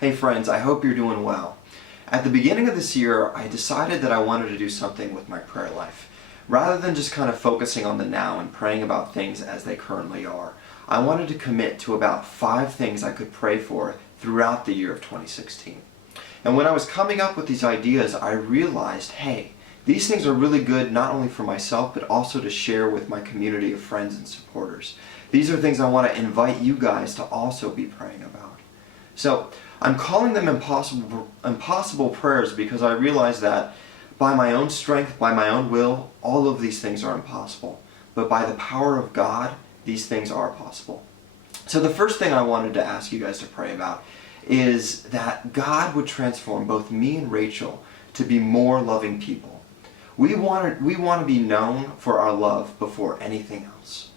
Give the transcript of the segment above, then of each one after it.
Hey friends, I hope you're doing well. At the beginning of this year, I decided that I wanted to do something with my prayer life. Rather than just kind of focusing on the now and praying about things as they currently are, I wanted to commit to about 5 things I could pray for throughout the year of 2016. And when I was coming up with these ideas, I realized, hey, these things are really good not only for myself, but also to share with my community of friends and supporters. These are things I want to invite you guys to also be praying about. So, I'm calling them impossible prayers because I realize that by my own strength, by my own will, all of these things are impossible. But by the power of God, these things are possible. So the first thing I wanted to ask you guys to pray about is that God would transform both me and Rachel to be more loving people. We want to be known for our love before anything else.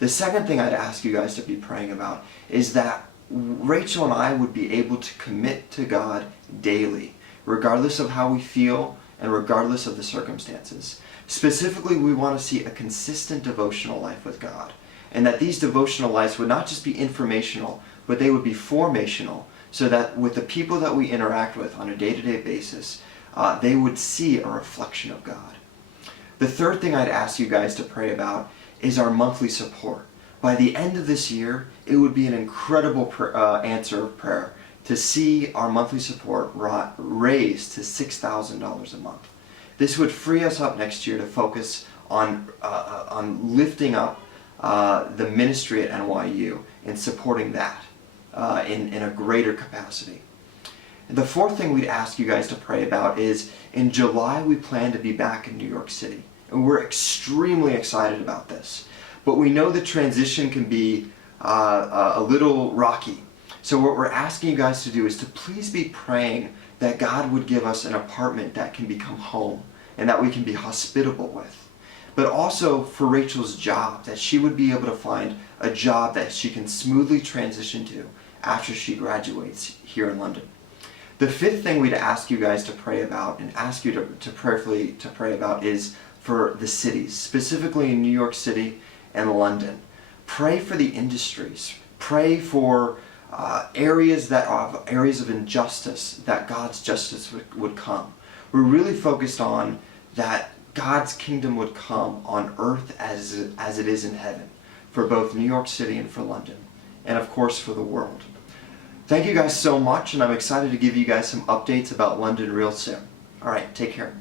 The second thing I'd ask you guys to be praying about is that Rachel and I would be able to commit to God daily, regardless of how we feel and regardless of the circumstances. Specifically, we want to see a consistent devotional life with God, and that these devotional lives would not just be informational, but they would be formational, so that with the people that we interact with on a day-to-day basis, they would see a reflection of God. The third thing I'd ask you guys to pray about is our monthly support. By the end of this year, it would be an incredible answer of prayer to see our monthly support raised to $6,000 a month. This would free us up next year to focus on lifting up the ministry at NYU and supporting that in a greater capacity. The fourth thing we'd ask you guys to pray about is in July we plan to be back in New York City. And we're extremely excited about this. But we know the transition can be a little rocky. So what we're asking you guys to do is to please be praying that God would give us an apartment that can become home and that we can be hospitable with. But also for Rachel's job, that she would be able to find a job that she can smoothly transition to after she graduates here in London. The fifth thing we'd ask you guys to pray about and ask you to prayerfully to pray about is for the cities, specifically in New York City and London. Pray for the industries. Pray for areas of injustice, that God's justice would come. We're really focused on that God's kingdom would come on earth as it is in heaven, for both New York City and for London, and of course for the world. Thank you guys so much, and I'm excited to give you guys some updates about London real soon. Alright, take care.